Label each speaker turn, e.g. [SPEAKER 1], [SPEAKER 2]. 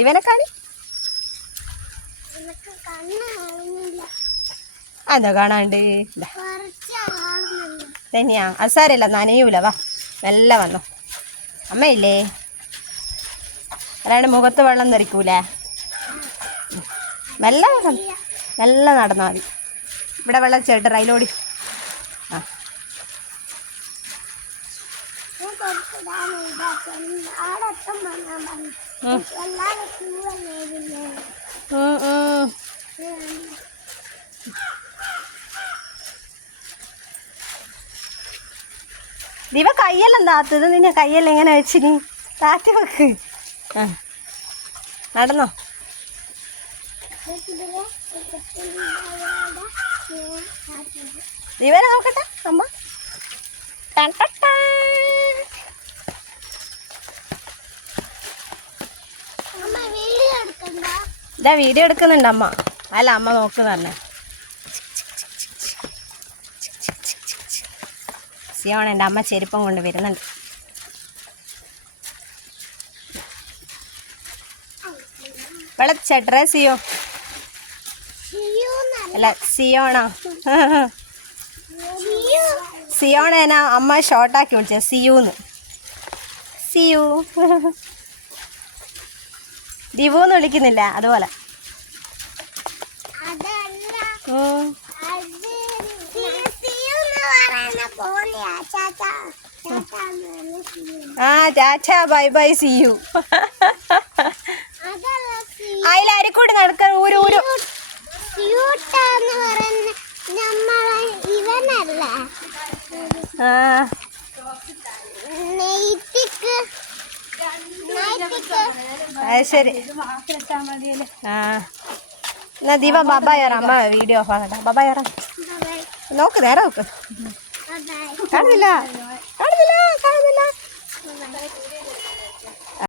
[SPEAKER 1] ഇവനെ കാണി അതാ കാണാണ്ട്. തന്നെയാ. അത് സാരമില്ല നനയൂല. വാ. മെല്ലെ വന്നു. അമ്മയില്ലേ? അല്ലാണ്ട് മുഖത്ത് വെള്ളം തെറിക്കൂലേ? മെല്ലെ നല്ല മെല്ലെ നടന്നാൽ മതി. ഇവിടെ വെള്ളം ചേട്ടൻ റൈലോടി. ദിവ കയ്യെല്ലാം താത്തത് നിന്നെ കയ്യെല്ലാം എങ്ങനെ വെച്ചിന് താത്തി വെക്ക്. നടന്നോ. ദിവനെ നോക്കട്ടെ അമ്മ. ടൺ ടൺ ടൺ.
[SPEAKER 2] അമ്മ വീഡിയോ എടുക്കണ്ട
[SPEAKER 1] ഇതാ വീഡിയോ എടുക്കുന്നുണ്ട് അമ്മ. അല്ല അമ്മ നോക്കുന്നല്ലേ സിയോൺ എന്റെ അമ്മ ചെരുപ്പം കൊണ്ട് വരുന്നുണ്ട്. വെളച്ചേട്ടറേ സിയോ? അല്ല സിയോണോ.
[SPEAKER 2] സിയു
[SPEAKER 1] സിയോണേനാ അമ്മ ഷോർട്ടാക്കി വിളിച്ചത് സിയൂന്ന്. സിയു. ദിവൂന്ന് വിളിക്കുന്നില്ല അതുപോലെ. ആ ചാച്ച ബൈ ബൈ സി
[SPEAKER 2] യു. അതിൽ
[SPEAKER 1] അതിലരിക്കൂടി നടക്കാൻ ഊരു ഊരു
[SPEAKER 2] ഇവനല്ല.
[SPEAKER 1] ആ. അത് ശരി. ആ. എന്നാ ദീപ ബാബാ ഇറ അമ്മ വീഡിയോ ഓഫ് ആകട്ടെ ബാബാ ഇറ നോക്ക് നേരെ നോക്ക്. കാണുന്നില്ല? കാണുന്നില്ല? കാണുന്നില്ല?